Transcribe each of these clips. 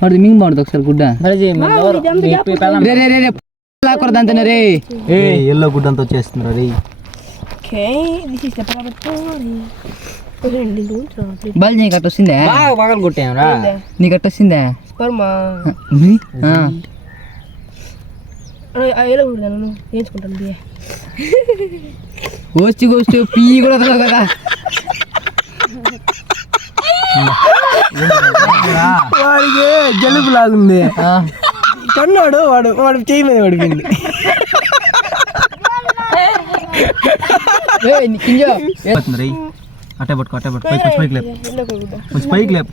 వాడు మింగ్ బాగుంటుంది ఒకసారి గుడ్డ లాక్కూడదంతనే రే ఎల్లో గుడ్డ అంతా వచ్చేస్తుంది రే. బాల్ నీకు అట్ట వస్తుందా? బాగా కొట్టారా నీకు అట్ట వస్తుందా? గోష్టి గోష్టి పీ కూడా వదలవు కదా. వాడికి జలుబు లాగుంది కన్నాడు వాడు వాడు చేయి మీద పడిపోయింది. అట్టే పట్టుకో అట్టే పట్టుకో కొంచెం పైకి లేపు కొంచెం పైకి లేపు.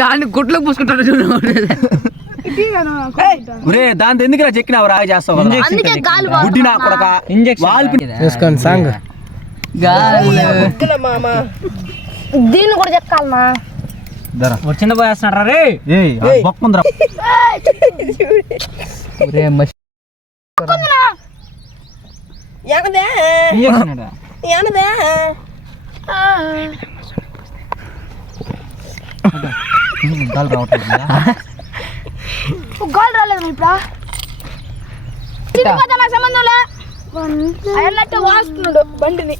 దాన్ని గుట్లోకి పూసుకుంటాడు చూడు. దాంతో ఎందుకు చెక్కినావు రాగా చేస్తావు గుడ్డినా కొడక ఇంజెక్షన్ సాంగ్ దీన్ని కూడా చెక్కాలనా చిన్న పోయి వేస్తున్నాడు రే బొక్కుందిరా. గాలి రాలేదు ఇప్పుడు నా సంబంధంలో వాస్తున్నాడు బండిని.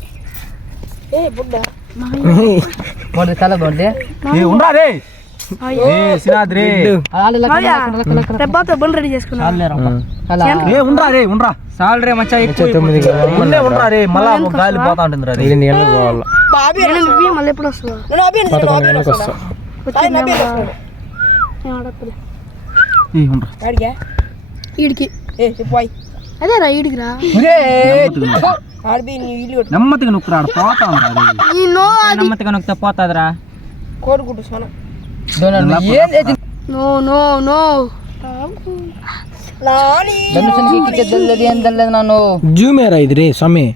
తల బాగుంది బండి రెడీ చేసుకున్నాను. గాలి పోతా ఉంటుంది మళ్ళీ ఎప్పుడు వస్తుందా? ఈడికి అదే రా ఈడికి రా నెమ్మదిగా నొక్కురా పోతా నెమ్మదిగా నొక్కితే పోతాదిరా. కోడిగుడ్డు నన్ను జూమేరా ఇది రే స్వామి.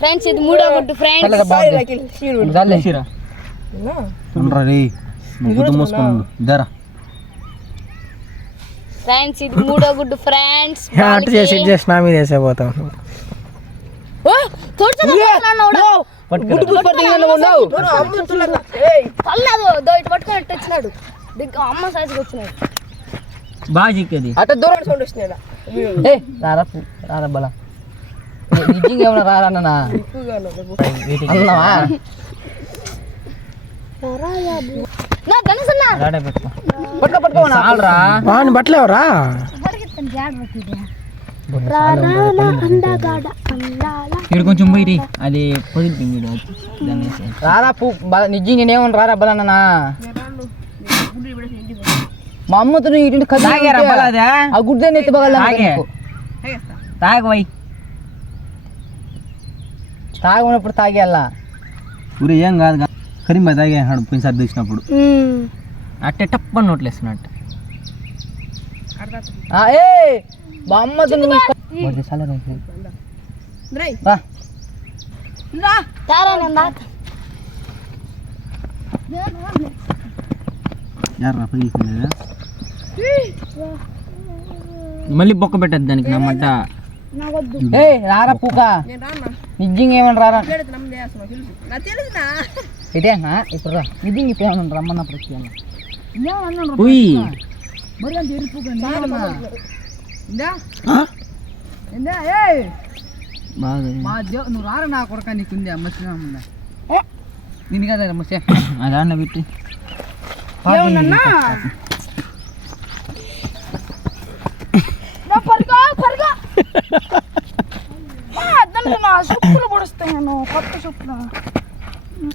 ఫ్రెండ్స్ ఇది మూడో గుడ్డు ఫ్రెండ్స్. ఫ్రెండ్స్ ఇది మూడో గుడ్డు ఫ్రెండ్స్. అటు చేసి నా మీద వేసేపోతాం. వచ్చినాడు అమ్మ సైజుకి వచ్చినాడు బాగా చిక్కది అట్ట దూరం సౌండ్ వచ్చినాడు. రారా బల నిజంగా ఏమన్నా రారా అన్నావా? బట్టలేవరా ఇక్కడ కొంచెం పోయి అది పొదిలిపోయింది. రారా నిజంగా నేనేమన్నా రారా బలన్నా మా అమ్మతో ఇటు ఆ గుడ్డని ఎత్తి బగల తాగబోయి తాగినప్పుడు తాగేయాలా ఊరే ఏం కాదు కరీంబాయ్ తాగేసాడు పోయినసారి తెచ్చినప్పుడు అట్టే టప్పని నోట్లేస్తున్నట్టు. మా అమ్మతో మళ్ళీ బొక్క పెట్టద్దు దానికి నా మడ్డ. రారా పూక నిజంగా ఏమన్నా రారా ఇదే ఇప్పుడు రా నిజంగా ఇప్పుడు ఏమన్నా రమ్మన్నప్పుడు నువ్వు రారా నా కొడక నీకుంది అమ్మచ్చినా నిన్ను కదా అమ్మచ్చే అలా అన్న పెట్టి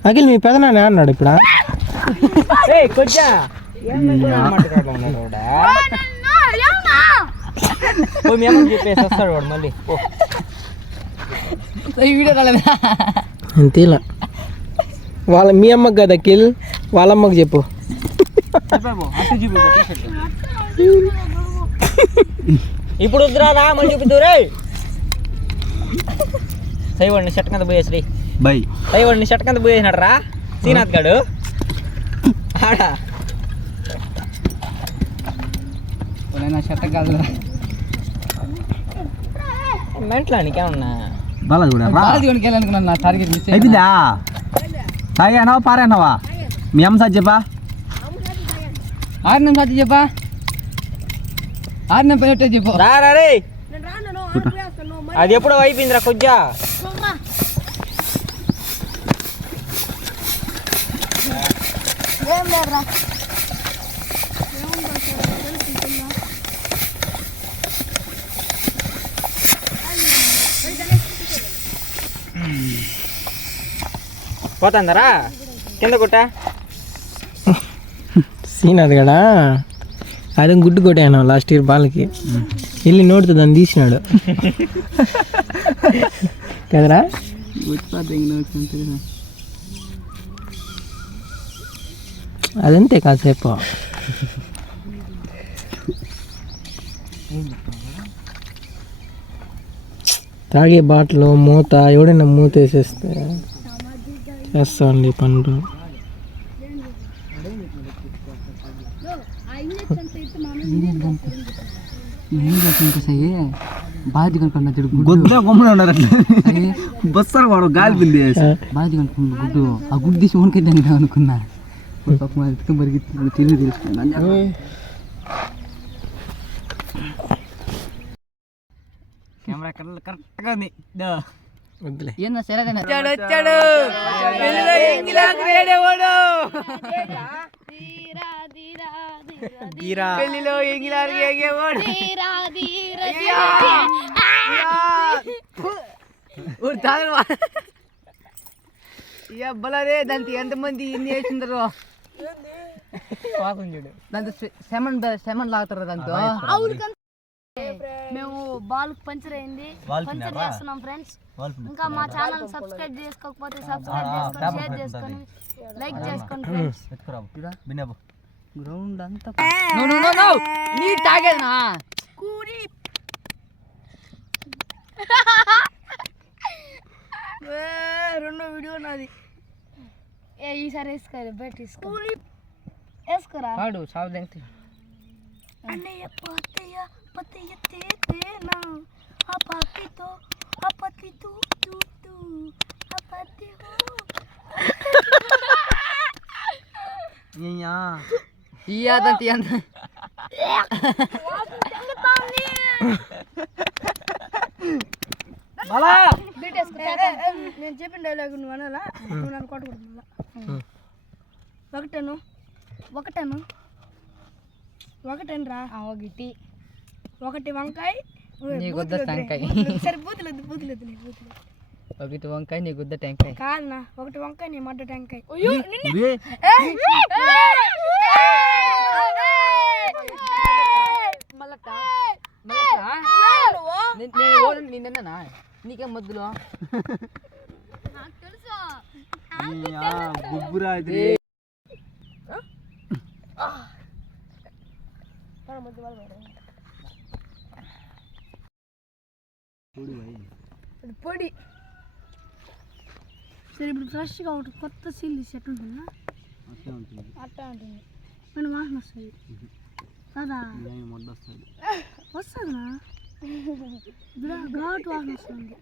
అఖిల్ మీ పెదనాన్న అన్నాడు ఇప్పుడు చెప్పేసి వస్తాడు వాడు మళ్ళీ అంతేలా వాళ్ళ మీ అమ్మకి కదా అఖిల్ వాళ్ళ అమ్మకి చెప్పు. ఇప్పుడు వద్దురా మళ్ళీ చూపిద్దురే సైవాడిని షర్ట్ కింద పోయేసి బై సైవాడిని షర్ట్ కింద పోయేసినాడు రా శ్రీనాథ్ గాడు ఆడా షర్ట్ కాదు మెంట్లో నీకేమన్నా బాగా చూడరా బాగా కొనుక్కెళ్ళాలనుకున్నాను నా టార్గెట్ మిస్ అయిపోయిందా తాగానావా పారానావా మీ అమ్మ సార్ చెప్పా 6 నిమిషాలు చెప్పా 6 నిమిషాలు చెప్పు రా రే అది ఎప్పుడో అయిపోయిందిరా కొద్దిగా ఏం లేదురా పోతుందరా కింద కొట్ట సీన్ అది కదా అదే గుడ్డు కొట్టాను లాస్ట్ ఇయర్ బాల్కి వెళ్ళి నోటితో దాన్ని తీసినాడు కదరా అదంతే కాసేపు తాగే బాటలో మూత ఎవడైనా మూత వేసేస్తే వేస్తాండి పండు బాధ్య కనుకున్నా గొద్ద కొమ్మలు ఉన్నారు బస్సారు వాడు గాలి పిండి బాధ్య కనుకున్నా గుడ్డు ఆ గుడ్డు తీసి వణికిద్దాం అనుకున్నా తెలివి తెలుసుకున్నా కెమెరా కరెక్ట్గా ఉంది వద్దులే ఏందా సరే పెళ్లిలో బలరే దాంతో ఎంతమంది ఇన్ని వేసిందరు దాంతో సెమన్ లాగుతారు దాంతో మేము బాల్ పంచర్ అయింది పంచర్ చేస్తున్నాం ఫ్రెండ్స్ ఇంకా మా ఛానల్ సబ్స్క్రైబ్ చేసుకోకపోతే సబ్స్క్రైబ్ చేసుకొని షేర్ చేసుకొని లైక్ చేసుకోండి ఫ్రెండ్స్ గ్రౌండ్ అంతా నీ తాగేనా రెండో వీడియో నాది ఈసారి వేసుకోరు బయట వేసుకోరా వాడు సాగు అన్నయ్య పతయ్య పతయ్య తేనా ఆ పతితో ఆ పతితో తూ ఆ పతితో ఇయ్యాదంతి అంత నేను చెప్పిన డైలాగ్ నువ్వు అనాలా నువ్వు నన్ను కొట్టకూడదు ఒకటను రా ఒకటి వంకాయ నీ గుద్ద టెంకాయ సరే బూతులేదు ఒకటి వంకాయ నీ గుద్ద టెంకాయ కాదన్నా ఒకటి వంకాయ నీ మడ్డ టెంకాయ నిన్న నీకేం మధ్యలో పొడి సరే ఇప్పుడు ఫ్రెష్గా ఒకటి కొత్త సీల్ తీసి ఎట్లా ఉంటుందా అట్టా ఉంటుంది మన వాసన వస్తుంది కదా వస్తుందా ఘాటు వాసన వస్తుంది